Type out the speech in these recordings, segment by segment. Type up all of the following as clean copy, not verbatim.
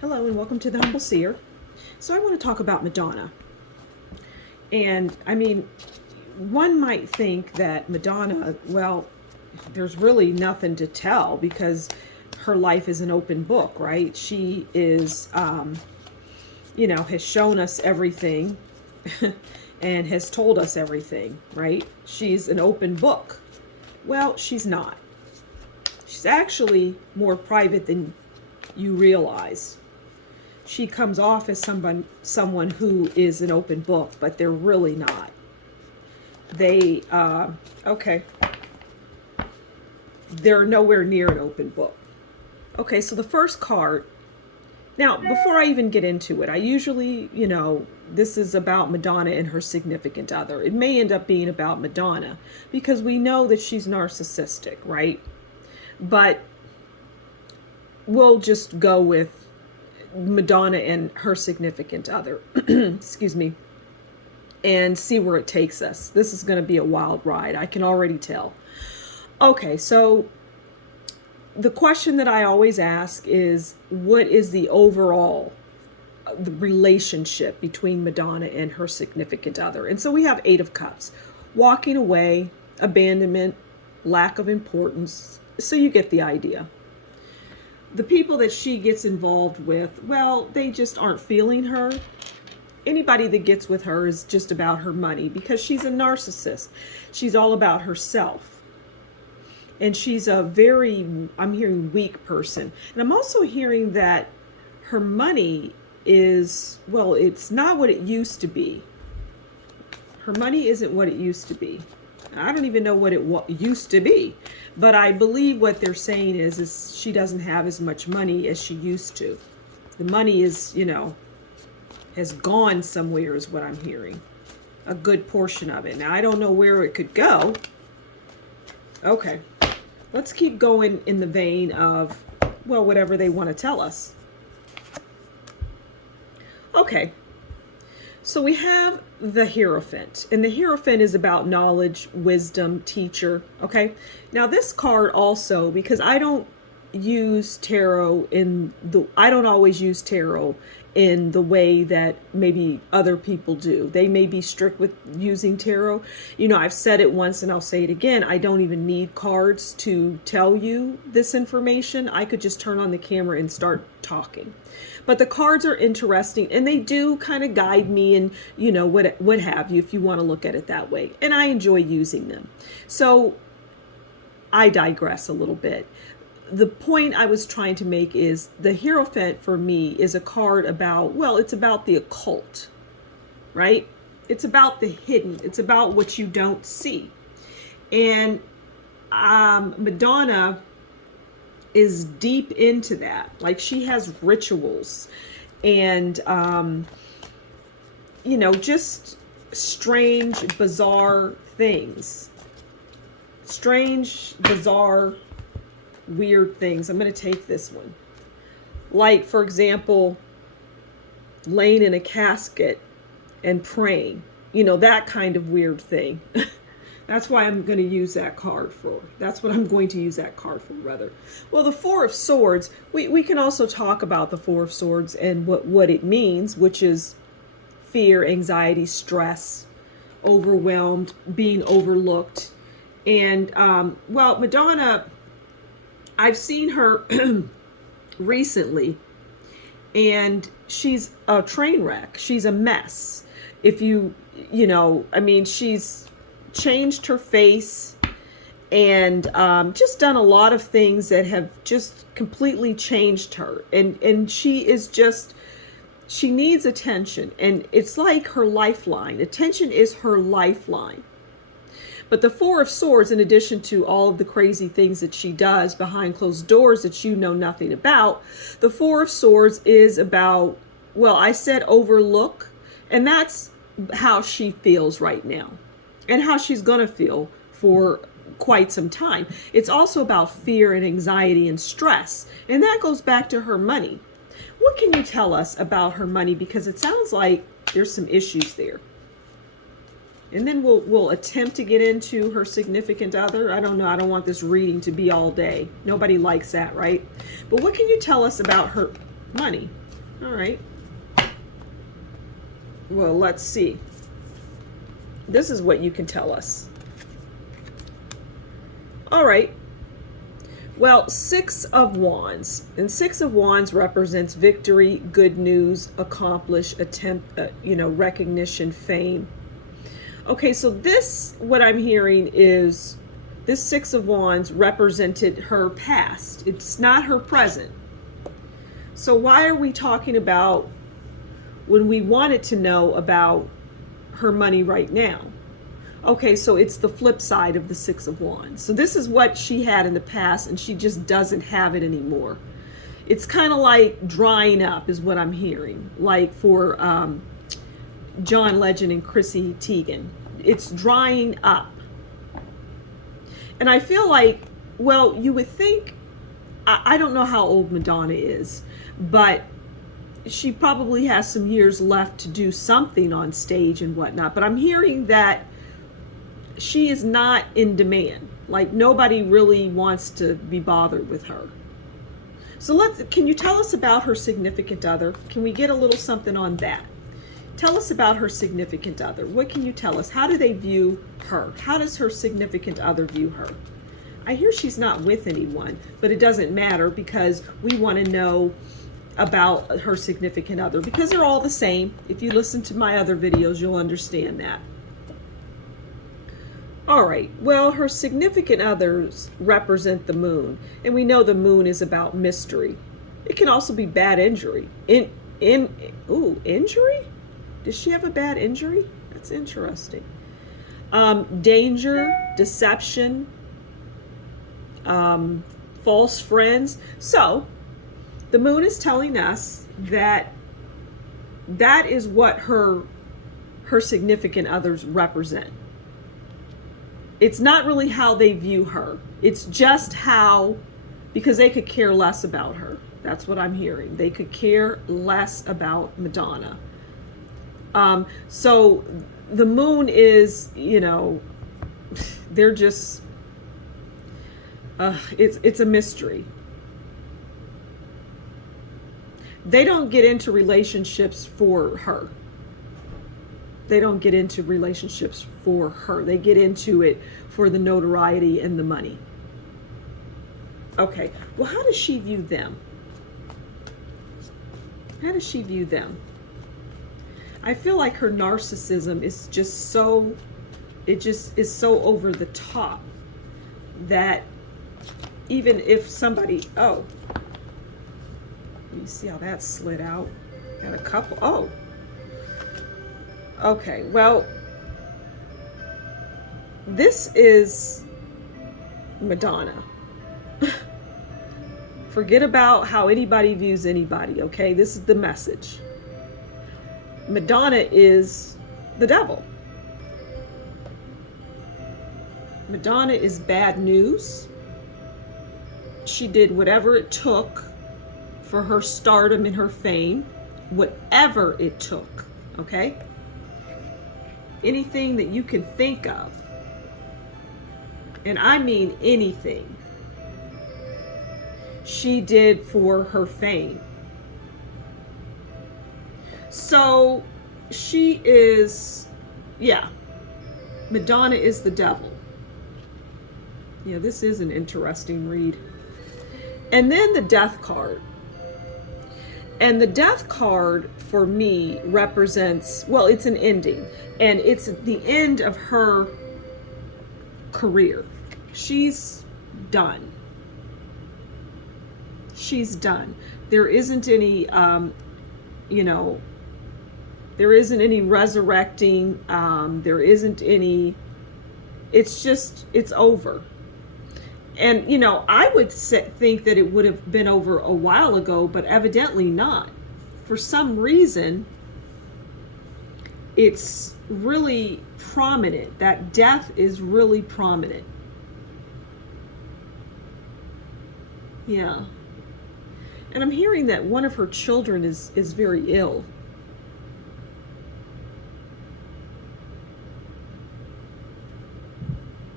Hello and welcome to the Humble Seer. So I want to talk about Madonna. And I mean, one might think that Madonna, well, there's really nothing to tell because her life is an open book, right? She is, has shown us everything and has told us everything, right? She's an open book. Well, she's not. She's actually more private than you realize. She comes off as someone who is an open book, but they're really not. They're nowhere near an open book. Okay, so the first card. Now, before I even get into it, I usually, this is about Madonna and her significant other. It may end up being about Madonna because we know that she's narcissistic, right? But we'll just go with Madonna and her significant other, excuse me, and see where it takes us. This is going to be a wild ride. I can already tell. Okay, so the question that I always ask is, what is the overall relationship between Madonna and her significant other? And so we have 8 of Cups, walking away, abandonment, lack of importance. So you get the idea. The people that she gets involved with, well, they just aren't feeling her. Anybody that gets with her is just about her money because she's a narcissist. She's all about herself. And she's a very, I'm hearing, weak person. And I'm also hearing that her money is, well, it's not what it used to be. Her money isn't what it used to be. I don't even know what it used to be, but I believe what they're saying is she doesn't have as much money as she used to. The money is, has gone somewhere is what I'm hearing. A good portion of it. Now, I don't know where it could go. Okay, let's keep going in the vein of, well, whatever they want to tell us. Okay. So we have the Hierophant, and the Hierophant is about knowledge, wisdom, teacher. Okay. Now this card also, because I don't use tarot I don't always use tarot in the way that maybe other people do. They may be strict with using tarot. I've said it once and I'll say it again. I don't even need cards to tell you this information. I could just turn on the camera and start talking. But the cards are interesting and they do kind of guide me and, what have you, if you want to look at it that way. And I enjoy using them. So I digress a little bit. The point I was trying to make is the Hierophant for me is a card about, well, it's about the occult, right? It's about the hidden. It's about what you don't see. And Madonna is deep into that. Like she has rituals and, just strange, bizarre things. Strange, bizarre, weird things. I'm going to take this one. Like, for example, laying in a casket and praying. That kind of weird thing. That's why I'm going to use that card for. That's what I'm going to use that card for, rather. Well, the Four of Swords, we can also talk about the Four of Swords and what it means, which is fear, anxiety, stress, overwhelmed, being overlooked. And, Madonna, I've seen her recently, and she's a train wreck. She's a mess. If she's changed her face and just done a lot of things that have just completely changed her. And she needs attention. And it's like her lifeline. Attention is her lifeline. But the Four of Swords, in addition to all of the crazy things that she does behind closed doors that you know nothing about, the Four of Swords is about, well, I said overlook, and that's how she feels right now and how she's going to feel for quite some time. It's also about fear and anxiety and stress, and that goes back to her money. What can you tell us about her money? Because it sounds like there's some issues there. And then we'll attempt to get into her significant other. I don't know. I don't want this reading to be all day. Nobody likes that, right? But what can you tell us about her money? All right. Well, let's see. This is what you can tell us. All right. Well, Six of Wands. And Six of Wands represents victory, good news, accomplish, attempt, recognition, fame. Okay, so this, what I'm hearing is this Six of Wands represented her past. It's not her present. So why are we talking about when we wanted to know about her money right now? Okay, so it's the flip side of the Six of Wands. So this is what she had in the past, and she just doesn't have it anymore. It's kind of like drying up is what I'm hearing. Like for John Legend and Chrissy Teigen. It's drying up. And I feel like, well, you would think, I don't know how old Madonna is, but she probably has some years left to do something on stage and whatnot. But I'm hearing that she is not in demand. Like nobody really wants to be bothered with her. So can you tell us about her significant other? Can we get a little something on that? Tell us about her significant other. What can you tell us? How do they view her? How does her significant other view her? I hear she's not with anyone, but it doesn't matter because we want to know about her significant other because they're all the same. If you listen to my other videos, you'll understand that. All right, well, her significant others represent the moon, and we know the moon is about mystery. It can also be bad injury. Injury? Does she have a bad injury? That's interesting. Danger, deception, false friends. So the moon is telling us that that is what her significant others represent. It's not really how they view her. It's just how, because they could care less about her. That's what I'm hearing. They could care less about Madonna. So the moon is, they're just, it's a mystery. They don't get into relationships for her. They don't get into relationships for her. They get into it for the notoriety and the money. Okay, well, how does she view them? How does she view them? I feel like her narcissism is just so, it just is so over the top that even if somebody, oh, you see how that slid out? Got a couple, oh. Okay, well, this is Madonna. Forget about how anybody views anybody, okay? This is the message. Madonna is the devil. Madonna is bad news. She did whatever it took for her stardom and her fame, whatever it took, okay? Anything that you can think of, and I mean anything, she did for her fame. So she is, yeah, Madonna is the devil. Yeah, this is an interesting read. And then the Death card. And the Death card for me represents, well, it's an ending. And it's the end of her career. She's done. She's done. There isn't any, there isn't any resurrecting. There isn't any, it's just, it's over. And, I would think that it would have been over a while ago, but evidently not. For some reason, it's really prominent. That death is really prominent. Yeah. And I'm hearing that one of her children is very ill.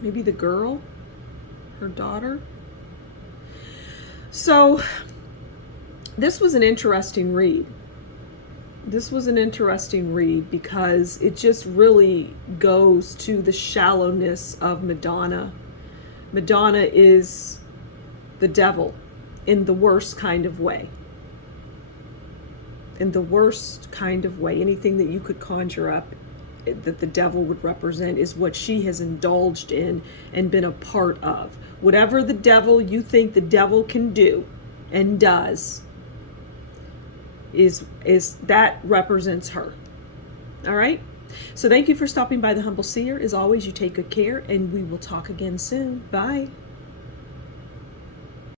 Maybe the girl? Her daughter? So, this was an interesting read. This was an interesting read because it just really goes to the shallowness of Madonna. Madonna is the devil in the worst kind of way. In the worst kind of way. Anything that you could conjure up that the devil would represent is what she has indulged in and been a part of. Whatever the devil you think the devil can do and does, is that represents her. All right? So thank you for stopping by the Humble Seer. As always, you take good care, and we will talk again soon. Bye.